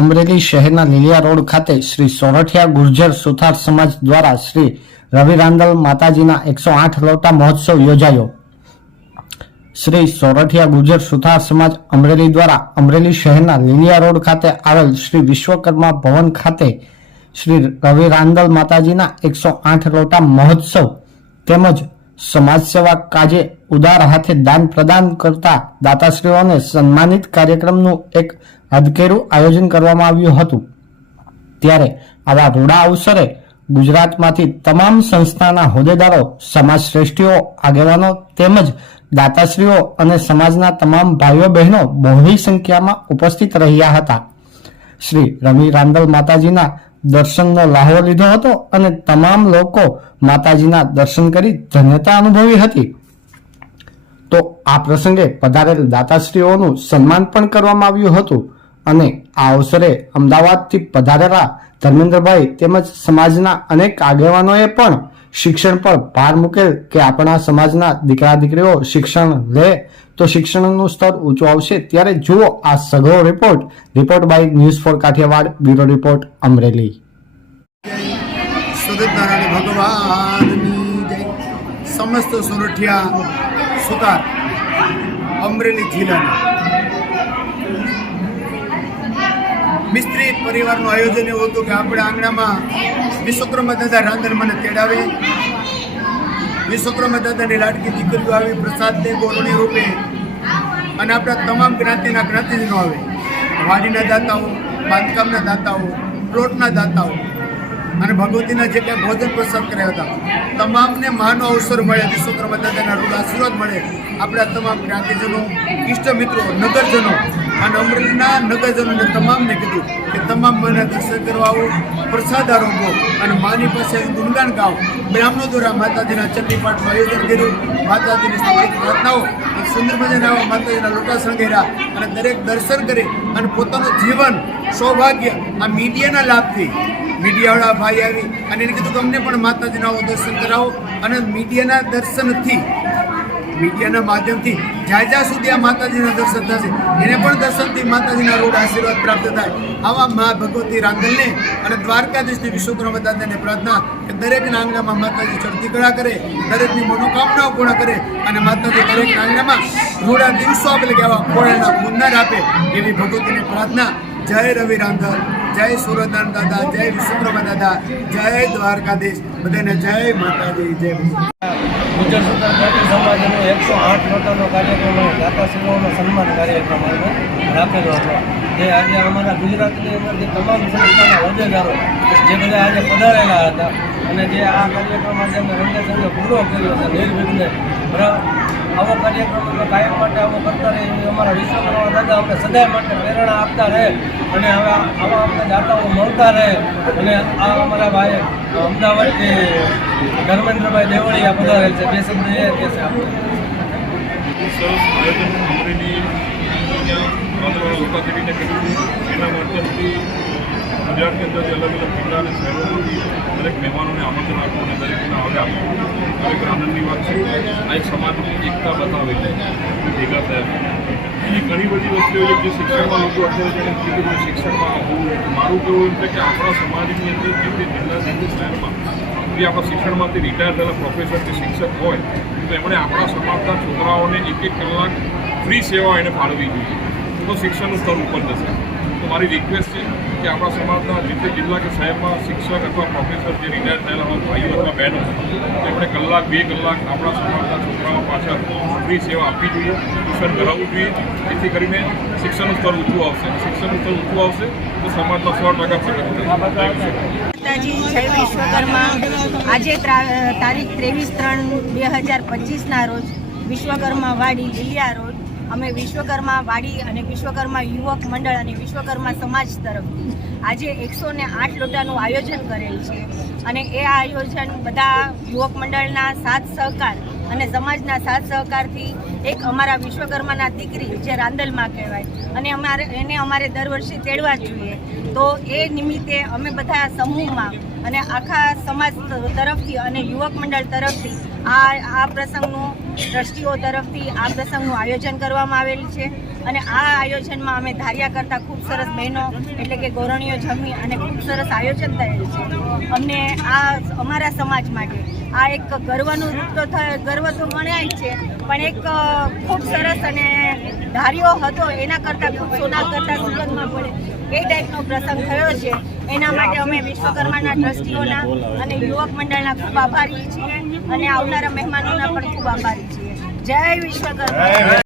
અમરેલી શહેરના લીલિયા રોડ ખાતે શ્રી સોરઠિયા ગુર્જર સુથાર સમાજ દ્વારા શ્રી રવિ રાંદલ માતાજીના 108 લોટા મહોત્સવ યોજાયો। શ્રી સોરઠિયા ગુર્જર સુથાર સમાજ અમરેલી દ્વારા અમરેલી શહેરના લીલિયા રોડ ખાતે આવેલ શ્રી વિશ્વકર્મા ભવન ખાતે શ્રી રવિ રાંદલ માતાજીના 108 લોટા મહોત્સવ તેમજ સમાજ સેવા કાજે ઉદાર હાથે દાન પ્રદાન કરતા દાતાશ્રીઓને સન્માનિત કાર્યક્રમનું એક અધકેરું આયોજન કરવામાં આવ્યું હતું। ત્યારે આવા રૂડા અવસરે ગુજરાતમાંથી તમામ સંસ્થાના હોદ્દેદારો, સમાજ શ્રેષ્ઠીઓ, આગેવાનો તેમજ દાતાશ્રીઓ અને સમાજના તમામ ભાઈઓ બહેનો બહોળી સંખ્યામાં ઉપસ્થિત રહ્યા હતા। શ્રી રવિ રાંદલ માતાજીના દર્શનનો લાહવો લીધો હતો અને તમામ લોકો માતાજીના દર્શન કરી ધન્યતા અનુભવી હતી। તો આ પ્રસંગે પધારેલ દાતાશ્રીઓનું સન્માન પણ કરવામાં આવ્યું હતું અને આ અવસરે અમદાવાદથી પધારેલા ધર્મેન્દ્રભાઈ તેમજ સમાજના અનેક આગેવાનોએ પણ શિક્ષણ પર ભાર મૂકેલ કે આપણા સમાજના દીકરા દીકરીઓ શિક્ષણ લે તો શિક્ષણનું સ્તર ઊંચું આવશે। ત્યારે જુઓ આ સઘળો report by news for Kathiawad, bureau report Amreli. Satnarayan ભગવાનની જય। સમસ્ત સોરઠિયા સુથાર અમરેલી જિલ્લાના મિસ્ત્રી પરિવારનું આયોજન એવું હતું કે આપણે આંગણામાં વિશ્વકર્મા દાદા રાંદલ મને તેડાવે, વિશ્વકર્મા દાદાની લાડકી દીકરીઓ આવી પ્રસાદની ગોળણી રૂપે અને આપણા તમામ જ્ઞાતિના જ્ઞાતિજનો આવે, વાડીના દાતાઓ, બાંધકામના દાતાઓ, પ્લોટના દાતાઓ અને ભગવતીના જે કંઈ ભોજન પ્રસાદ કર્યા હતા તમામને મહાનો અવસર મળે, વિશ્વકર્મા દાદાના રૂડ આશીર્વાદ મળે। આપણા તમામ જ્ઞાતિજનો, ઇષ્ટ મિત્રો, નગરજનો અને અમરેલીના નગરજનોને તમામને કીધું કે તમામ મને દર્શન કરવા આવો, પ્રસાદ આરોગો અને માની પાસે ગુણગાન ગાઓ। બ્રાહ્મણો દ્વારા માતાજીના ચંડીપાઠનું આયોજન કર્યું, માતાજીની સ્તુતિ પ્રાર્થનાઓ સુંદર મજાના માતાજીના લોટા શણગાર્યા અને દરેક દર્શન કરી અને પોતાનું જીવન સૌભાગ્ય આ મીડિયાના લાભથી મીડિયાવાળા ભાઈ આવી અને એને કીધું કે અમને પણ માતાજીના દર્શન કરાવો અને મીડિયાના દર્શનથી, મીડિયાના માધ્યમથી જ્યાં સુધી આ માતાજીના દર્શન થશે એને પણ દર્શનથી માતાજીના રોડ આશીર્વાદ પ્રાપ્ત થાય। આવા મા ભગવતી રાંદલને અને દ્વારકાધીશની વિશ્વકર્મા દાદાને પ્રાર્થના કે દરેકના આંગણામાં માતાજી ચડતી કળા કરે, દરેકની મનોકામનાઓ પૂર્ણ કરે અને માતાજી દરેકના આંગણામાં રોડા દિવસો આપે કે આવા ખોળાના પુનર આપે એવી ભગવતીની પ્રાર્થના। જય રવિ રાંદલ, જય સુરદાન દાદા, જય વિશ્વકર્મા દાદા, જય દ્વારકાધીશ, બધાને જય માતાજી, જય ગુર્જર સુથાર સમાજનો 108 લોટાનો કાર્યક્રમ દાતાશ્રીઓનો સન્માન કાર્યક્રમ રાખેલો હતો। જે આજે અમારા ગુજરાતની અંદર જે તમામ સંસ્થાના હોદ્દેદારો જે બધા આજે પધારેલા હતા અને જે આ કાર્યક્રમ આજે અમે રંગેચંગે પૂરો કર્યો હતો નિર્વિઘ્ને। આવો કાર્યક્રમ અમે કાયમ માટે આવો કરતા રહે એવી અમારા વિશ્વકર્મા દાદા અમને સદાય માટે પ્રેરણા આપતા રહે અને હવે આવા અમને દાતાઓ મળતા રહે। અને આ અમારા ભાઈ અમદાવાદથી ધર્મેન્દ્રભાઈ દેવળિયા પધારેલ છે, બે શબ્દ એ કહે છે આપણે સરસ આયોજન અમરેલી લોકાલિટીને કર્યું। એના માધ્યમથી ગુજરાતની અંદર અલગ અલગ જિલ્લા અને શહેરોમાંથી દરેક મહેમાનોને આમંત્રણ આપવું અને દરેકને આવે આપવું ખરેખર આનંદની વાત છે। આ એક સમાજની એકતા બતાવે છે, ભેગા થયા એ ઘણી બધી વસ્તુઓ છે જે શિક્ષણમાં લોકો અત્યારે જેને કીધું કે શિક્ષણમાં મારું કહેવું એમ છે કે આપણા સમાજની અંદર જે તે જિલ્લા શહેરમાં જે આપણા શિક્ષણમાંથી રિટાયર થયેલા પ્રોફેસર કે શિક્ષક હોય તો એમણે આપણા સમાજના છોકરાઓને 1-1 કલાક ફ્રી સેવા એને ફાળવવી જોઈએ તો શિક્ષણનું સ્તર ઉપર જશે। તો મારી રિક્વેસ્ટ છે કે આપણા સમાજના જે તે જિલ્લા કે શહેરમાં શિક્ષક અથવા પ્રોફેસર જે રિટાયર થયેલા હોય ભાઈઓ અથવા બહેનો તેમણે 1-2 કલાક આપણા સમાજના છોકરાઓ પાછળ ફ્રી સેવા આપવી જોઈએ, ટ્યુશન કરાવવું જોઈએ, જેથી કરીને શિક્ષણનું સ્તર ઊંચું આવશે। શિક્ષણનું સ્તર ઊંચું આવશે તો સમાજનો 100% પ્રગતિ થશે। જય વિશ્વકર્મા। આજે તારીખ 23/3/2025ના રોજ વિશ્વકર્મા વાડી લીલિયા રોડ અમે વિશ્વકર્મા વાડી અને વિશ્વકર્મા યુવક મંડળ અને વિશ્વકર્મા સમાજ તરફથી આજે 108 લોટાનું આયોજન કરેલ છે અને એ આયોજન બધા યુવક મંડળના સાથ સહકાર અને સમાજના સાથ સહકારથી એક અમારા વિશ્વકર્માના દીકરી જે રાંદલમાં કહેવાય અને એને અમારે દર વર્ષે તેડવા જ જોઈએ। તો એ નિમિત્તે અમે બધા સમૂહમાં અને આખા સમાજ તરફથી અને યુવક મંડળ તરફથી આ પ્રસંગનું ટ્રસ્ટીઓ તરફથી આ પ્રસંગનું આયોજન કરવામાં આવેલ છે। અને આ આયોજનમાં અમે ધાર્યા કરતાં ખૂબ સરસ બહેનો એટલે કે ગોરણીઓ જમી અને ખૂબ સરસ આયોજન થયેલ છે. અમને આ અમારા સમાજ માટે આ એક ગર્વનું રૂપ તો ગર્વ તો ગણાય જ છે, પણ એક ખૂબ સરસ અને ધાર્યો હતો એના કરતાં ખૂબ સોના કરતાં સુગંધમાં પડે એ ટાઈપનો પ્રસંગ થયો છે. એના માટે અમે વિશ્વકર્માના ટ્રસ્ટીઓના અને યુવક મંડળના ખૂબ આભારી છીએ અને આવનારા મહેમાનોના પણ ખૂબ આભારી છીએ. જય વિશ્વકર્મા.